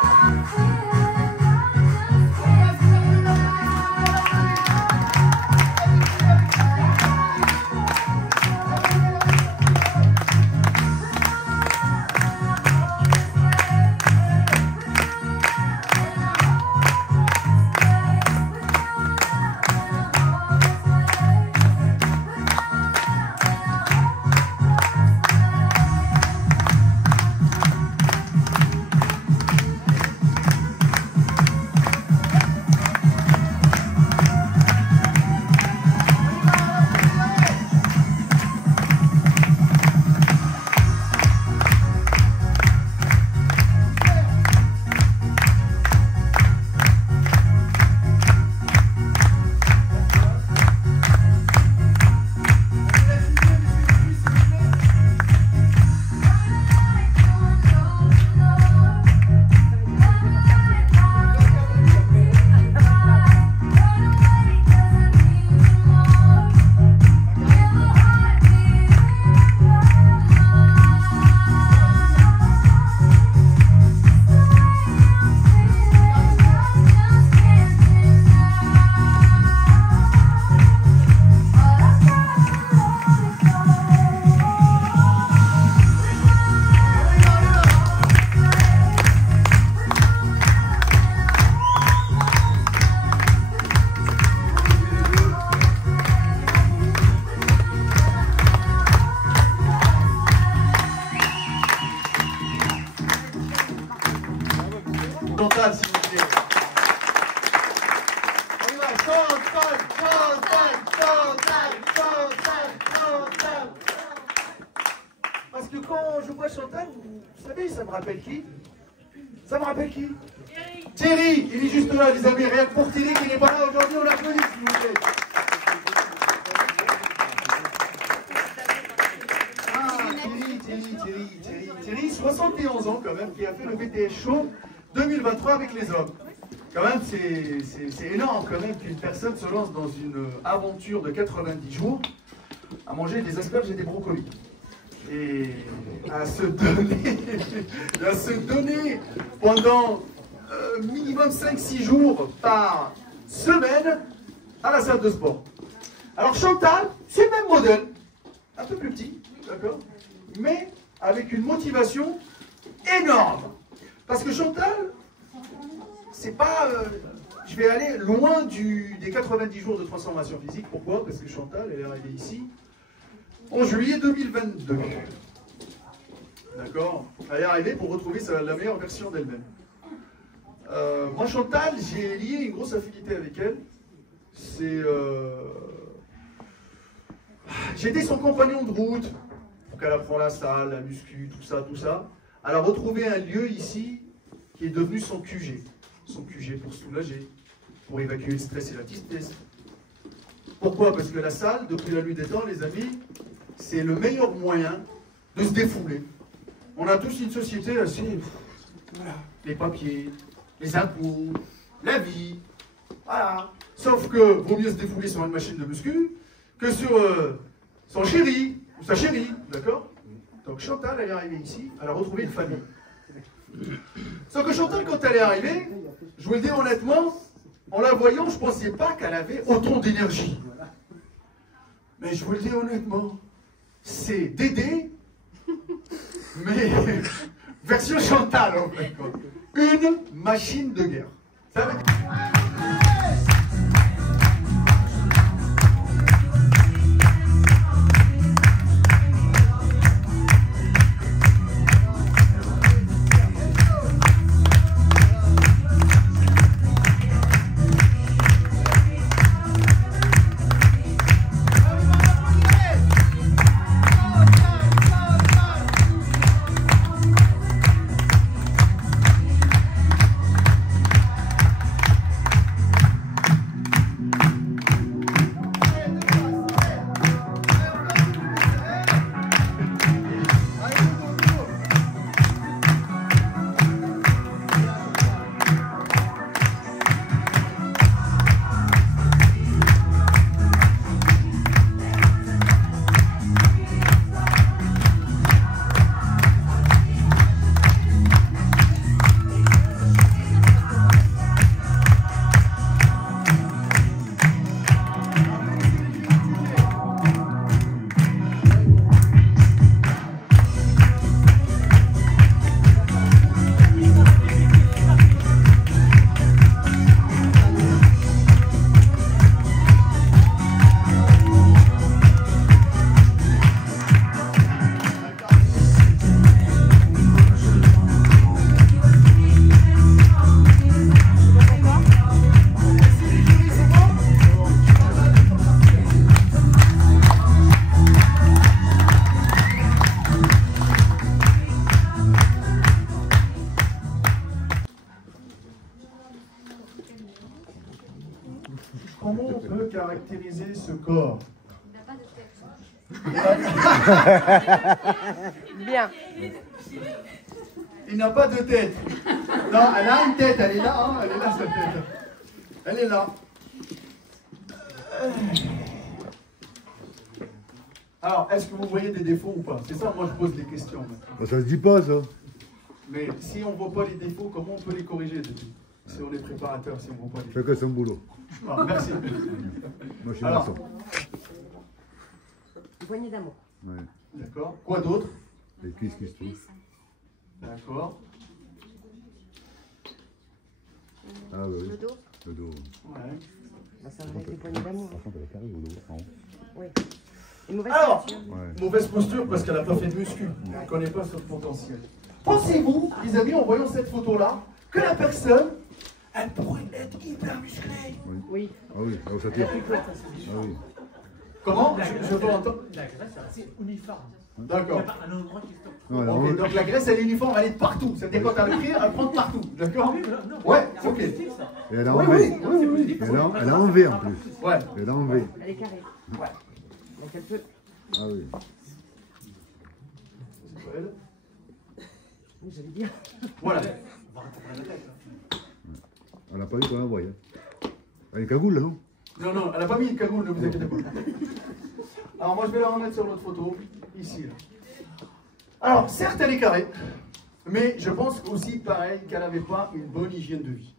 Chantal, s'il vous plaît. On y va. Chantal, Chantal, Chantal, Chantal, Chantal. Parce que quand je vois Chantal, vous savez, ça me rappelle qui? Ça me rappelle qui? Thierry. Il est juste là, les amis. Rien que pour Thierry qui n'est pas là aujourd'hui, on l'applaudit, s'il vous plaît. Thierry, 71 ans quand même, qui a fait le BTS Show 2023 avec les hommes. Quand même, c'est énorme quand même qu'une personne se lance dans une aventure de 90 jours à manger des asperges et des brocolis. Et à se donner pendant minimum 5-6 jours par semaine à la salle de sport. Alors Chantal, c'est le même modèle, un peu plus petit, d'accord, mais avec une motivation énorme. Parce que Chantal, c'est pas... je vais aller loin des 90 jours de transformation physique. Pourquoi? Parce que Chantal, elle est arrivée ici en juillet 2022. D'accord? Elle est arrivée pour retrouver la meilleure version d'elle-même. Moi, Chantal, j'ai lié une grosse affinité avec elle. C'est... J'étais son compagnon de route pour qu'elle apprenne la salle, la muscu, tout ça, tout ça. Elle a retrouvé un lieu ici qui est devenu son QG. Son QG pour se soulager, pour évacuer le stress et la tristesse. Pourquoi? Parce que la salle, depuis la nuit des temps, les amis, c'est le meilleur moyen de se défouler. On a tous une société assez... Voilà, les papiers, les impôts, la vie, voilà. Sauf que vaut mieux se défouler sur une machine de muscu que sur son chéri ou sa chérie, d'accord? Donc Chantal, elle est arrivée ici, elle a retrouvé une famille. Sauf que Chantal, quand elle est arrivée, je vous le dis honnêtement, en la voyant, je ne pensais pas qu'elle avait autant d'énergie. Mais je vous le dis honnêtement, c'est Dédé, mais version Chantal en fait. Une machine de guerre. Ça veut dire... peut caractériser ce corps? Il n'a pas de tête. Bien. Il n'a pas de tête. Non, elle a une tête, elle est là, hein, elle est là, sa tête. Elle est là. Alors, est-ce que vous voyez des défauts ou pas? C'est ça, moi je pose des questions maintenant. Ça se dit pas, ça. Mais si on ne voit pas les défauts, comment on peut les corriger depuis? Si on est préparateur, si on ne voit pas les défauts. Chacun son boulot. Ah, merci. Moi, je suis Alors. maçon. Une poignée d'amour. Ouais. D'accord. Quoi d'autre? Les cuisses qui se touchent. D'accord. Ah oui, Le dos. le dos. Ouais. Bah, ça va être des poignées d'amour. Par contre, elle est carrée au dos. Non. Oui. Une mauvaise Alors. posture. Ouais. Mauvaise posture parce qu'elle n'a pas fait de muscu. Elle ne connaît pas son potentiel. Pensez-vous, les amis, en voyant cette photo-là, que la personne, elle pourrait être hyper musclée? Oui. Ah oui, alors ça tire. Ah oui. Comment? Je peux entendre. La graisse est assez uniforme. D'accord. Il n'y a pas un endroit qui stoppe. Non, alors, Ok, donc la graisse, elle est uniforme, elle est de partout. C'est-à-dire quand elle écrit, elle prend de partout. D'accord? Ouais, ok. et elle a Oui, enlevé. oui, oui, oui. Elle a enlevé en plus. Ouais. Elle a enlevé. Elle est carrée. Ouais. Donc elle peut. Ah oui. C'est pas elle. Oui, j'allais dire. Voilà. Elle n'a pas eu qu'on l'envoie. Hein. Elle est cagoule, là, non? Non, non, elle n'a pas mis une cagoule, ne vous inquiétez pas. Alors moi, je vais la remettre sur l'autre photo, ici. Là. Alors, certes, elle est carrée, mais je pense aussi, pareil, qu'elle n'avait pas une bonne hygiène de vie.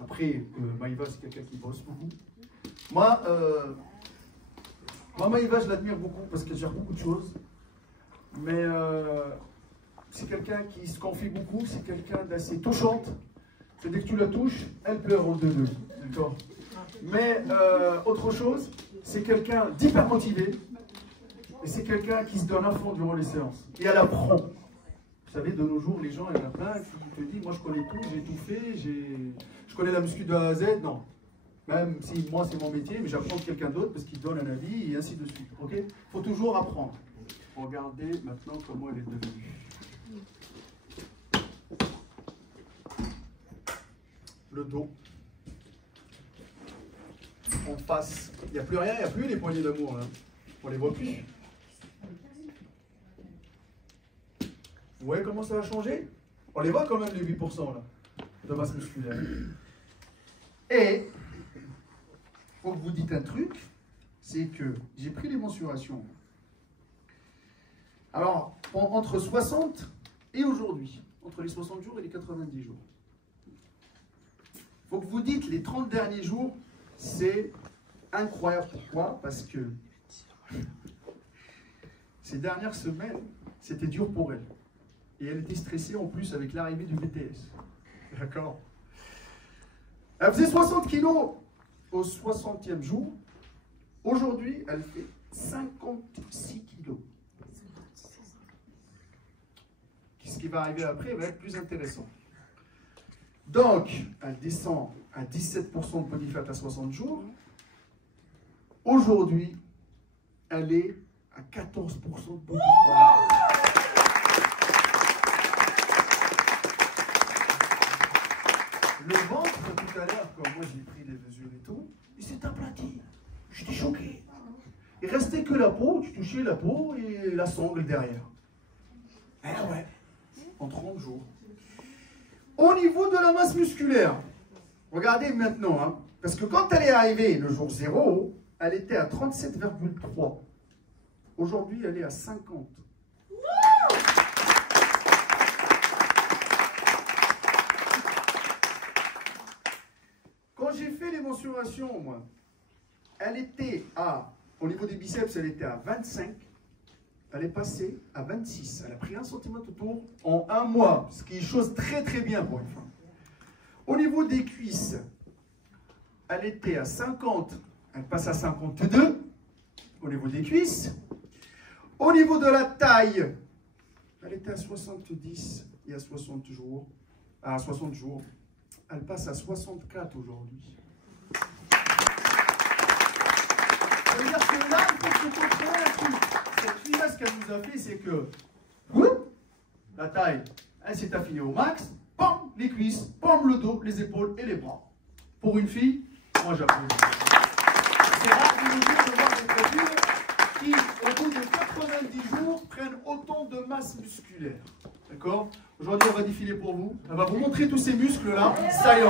Après, Maïva, c'est quelqu'un qui bosse beaucoup. Moi, Maïva, je l'admire beaucoup parce qu'elle gère beaucoup de choses. Mais c'est quelqu'un qui se confie beaucoup, c'est quelqu'un d'assez touchante. C'est dès que tu la touches, elle pleure en deux. D'accord? Mais autre chose, c'est quelqu'un d'hyper motivé. Et c'est quelqu'un qui se donne à fond durant les séances. Et elle apprend. Vous savez, de nos jours, les gens, il y en a plein qui te disent, moi je connais tout, j'ai tout fait, je connais la muscu de A à Z. Non. Même si moi c'est mon métier, mais j'apprends de quelqu'un d'autre parce qu'il donne un avis et ainsi de suite. Ok? Il faut toujours apprendre. Regardez maintenant comment elle est devenue. Le dos. En face. Il n'y a plus rien, il n'y a plus les poignées d'amour. Hein. On les voit plus. Vous voyez comment ça a changé? On les voit quand même les 8% là, de masse musculaire. Et, faut que vous dites un truc, c'est que j'ai pris les mensurations. Alors, entre 60 et aujourd'hui, entre les 60 jours et les 90 jours. Faut que vous dites les 30 derniers jours, c'est incroyable. Pourquoi? Parce que ces dernières semaines, c'était dur pour elle. Et elle était stressée en plus avec l'arrivée du BTS. D'accord? Elle faisait 60 kilos au 60e jour. Aujourd'hui, elle fait 56 kilos. Ce qui va arriver après va être plus intéressant. Donc, elle descend à 17% de body fat à 60 jours. Aujourd'hui, elle est à 14% de body fat. Le ventre, tout à l'heure, quand moi j'ai pris les mesures et tout, il s'est aplati. J'étais choqué. Il restait que la peau, tu touchais la peau et la sangle derrière. Eh ouais, en 30 jours. Au niveau de la masse musculaire, regardez maintenant, hein, parce que quand elle est arrivée le jour 0, elle était à 37,3. Aujourd'hui, elle est à 50. Quand j'ai fait les mensurations, moi, elle était au niveau des biceps, elle était à 25. Elle est passée à 26. Elle a pris 1 cm autour en 1 mois, ce qui est chose très très bien pour une femme. Au niveau des cuisses, elle était à 50, elle passe à 52 au niveau des cuisses. Au niveau de la taille, elle était à 70 il y a 60 jours. À 60 jours, elle passe à 64 aujourd'hui. Ça veut dire que là, il faut se comprendre un truc. Cette fille-là, ce qu'elle nous a fait, c'est que la taille, elle s'est affinée au max, pam, les cuisses, pam, le dos, les épaules et les bras. Pour une fille, moi j'applaudis. masse musculaire. D'accord? Aujourd'hui, on va défiler pour vous. On va vous montrer tous ces muscles-là. Ça y est.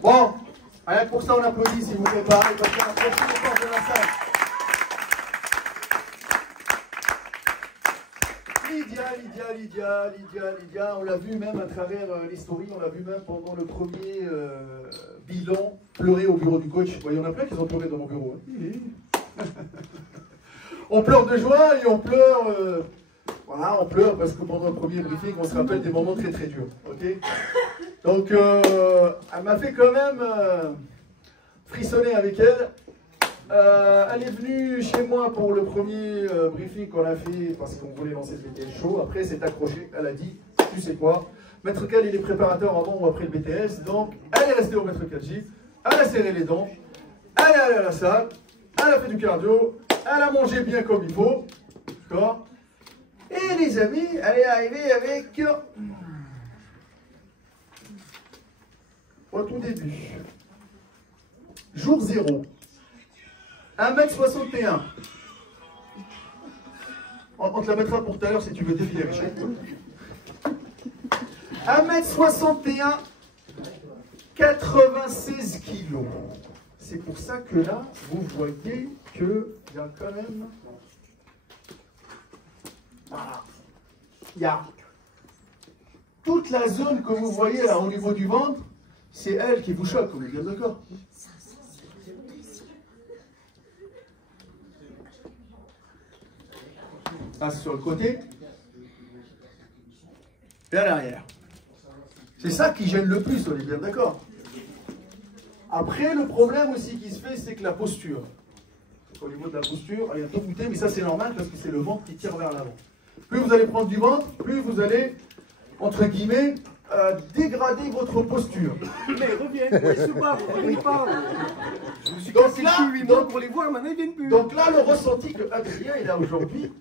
Bon, rien que pour ça on applaudit s'il vous plaît, pareil, parce qu'on applaudit les portes de la salle. Lydia, on l'a vu même à travers les stories, on l'a vu même pendant le premier bilan, pleurer au bureau du coach. Il y en a plein qui ont pleuré dans mon bureau. Hein. On pleure de joie et on pleure, voilà, on pleure parce que pendant le premier briefing, on se rappelle des moments très très durs. Okay, donc, elle m'a fait quand même frissonner avec elle. Elle est venue chez moi pour le premier briefing qu'on a fait parce qu'on voulait lancer le BTS Show. Après, elle s'est accrochée. Elle a dit, tu sais quoi, Maître Cal, il est préparateur avant ou après le BTS. Donc, elle est restée au Maître Calji. Elle a serré les dents. Elle est allée à la salle. Elle a fait du cardio. Elle a mangé bien comme il faut. D'accord? Et les amis, elle est arrivée avec... au tout début. Jour 0. 1m61. On te la mettra pour tout à l'heure si tu veux défiler, Richard. 1m61, 96 kg. C'est pour ça que là, vous voyez qu'il y a quand même... Voilà. Il y a toute la zone que vous voyez là au niveau du ventre, c'est elle qui vous choque, on est bien d'accord? Passe sur le côté et à l'arrière. C'est ça qui gêne le plus, on est bien d'accord. Après, le problème aussi qui se fait, c'est que la posture. Au niveau de la posture, elle est un peu goûtée, mais ça c'est normal parce que c'est le ventre qui tire vers l'avant. Plus vous allez prendre du ventre, plus vous allez, entre guillemets, dégrader votre posture. Mais reviens, ils se barrent, ils parlent. Je me suis Donc cassé là, le cul 8 mois pour les voir, maintenant ils viennent plus. Donc là, le ressenti que Adrien il a aujourd'hui,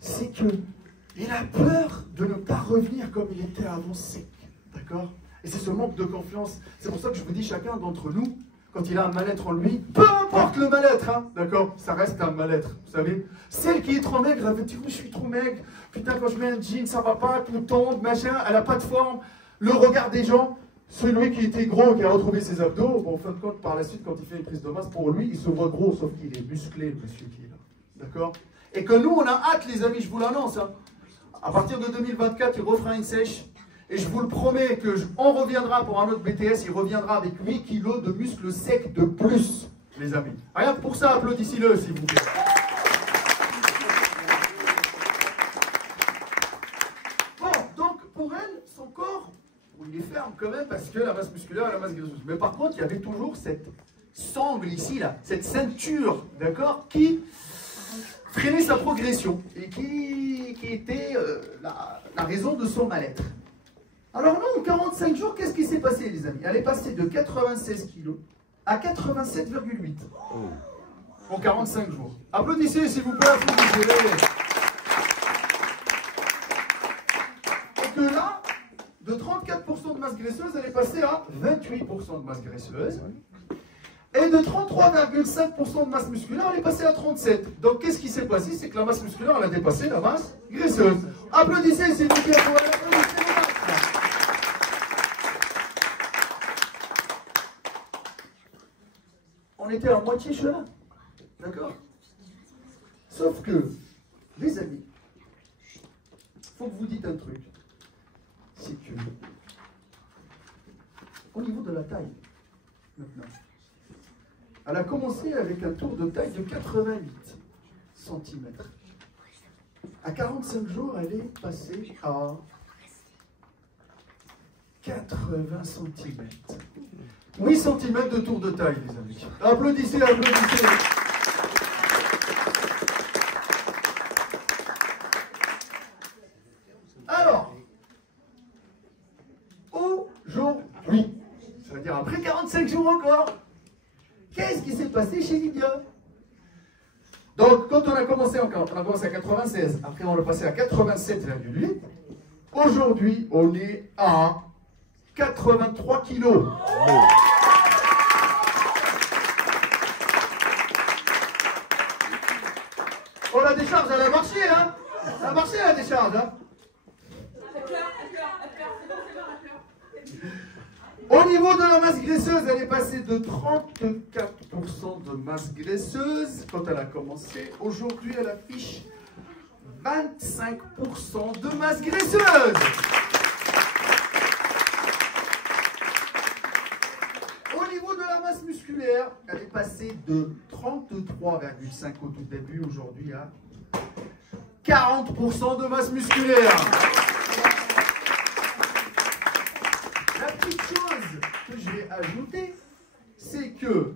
c'est qu'il a peur de ne pas revenir comme il était avant sec. D'accord? Et c'est ce manque de confiance. C'est pour ça que je vous dis, chacun d'entre nous, quand il a un mal-être en lui, peu importe le mal-être, hein, d'accord? Ça reste un mal-être, vous savez? Celle qui est trop maigre, elle veut dire, je suis trop maigre, putain, quand je mets un jean, ça va pas, tout tombe, machin, elle n'a pas de forme. Le regard des gens, celui qui était gros, qui a retrouvé ses abdos, bon, en fin de compte, par la suite, quand il fait une prise de masse, pour lui, il se voit gros, sauf qu'il est musclé, le monsieur qui est là. D'accord? Et que nous, on a hâte, les amis, je vous l'annonce. Hein. À partir de 2024, il refera une sèche. Et je vous le promets qu'on reviendra pour un autre BTS, il reviendra avec 8 kilos de muscles secs de plus, les amis. Rien que pour ça, applaudissez-le, s'il vous plaît. Bon, donc, pour elle, son corps, il est ferme quand même, parce que la masse musculaire et la masse graisseuse. Mais par contre, il y avait toujours cette sangle ici, là, cette ceinture, d'accord, qui freinait sa progression et qui était la raison de son mal-être. Alors non, en 45 jours, qu'est-ce qui s'est passé, les amis? Elle est passée de 96 kg à 87,8. en 45 jours. Applaudissez s'il vous plaît, applaudissez. Et que là, de 34% de masse graisseuse, elle est passée à 28% de masse graisseuse. Et de 33,5% de masse musculaire, elle est passée à 37%. Donc qu'est-ce qui s'est passé? C'est que la masse musculaire, elle a dépassé la masse graisseuse. Applaudissez s'il vous plaît. On était à moitié chemin. D'accord? Sauf que, les amis, il faut que vous dites un truc. C'est que, au niveau de la taille, maintenant, elle a commencé avec un tour de taille de 88 cm. À 45 jours, elle est passée à 80 cm. 8 cm de tour de taille, les amis. Applaudissez, applaudissez. Alors, aujourd'hui, c'est-à-dire après 45 jours encore, qu'est-ce qui s'est passé chez Lydia? Donc, quand on a commencé à 96, après on l'a passé à 87,8, aujourd'hui, on est à 83 kilos. Oh, la décharge, elle a marché, hein? Ça a marché, la décharge, hein? Au niveau de la masse graisseuse, elle est passée de 34% de masse graisseuse quand elle a commencé. Aujourd'hui, elle affiche 25% de masse graisseuse. Au niveau de la masse musculaire, elle est passée de 33,5 au tout début, aujourd'hui à 40% de masse musculaire. La petite chose que je vais ajouter, c'est que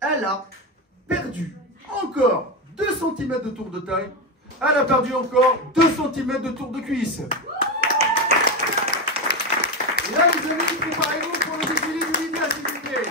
elle a perdu encore 2 cm de tour de taille. Elle a perdu encore 2 cm de tour de cuisse. Et là, les amis, préparez-vous pour le défilé du Lydia, s'il vous plaît.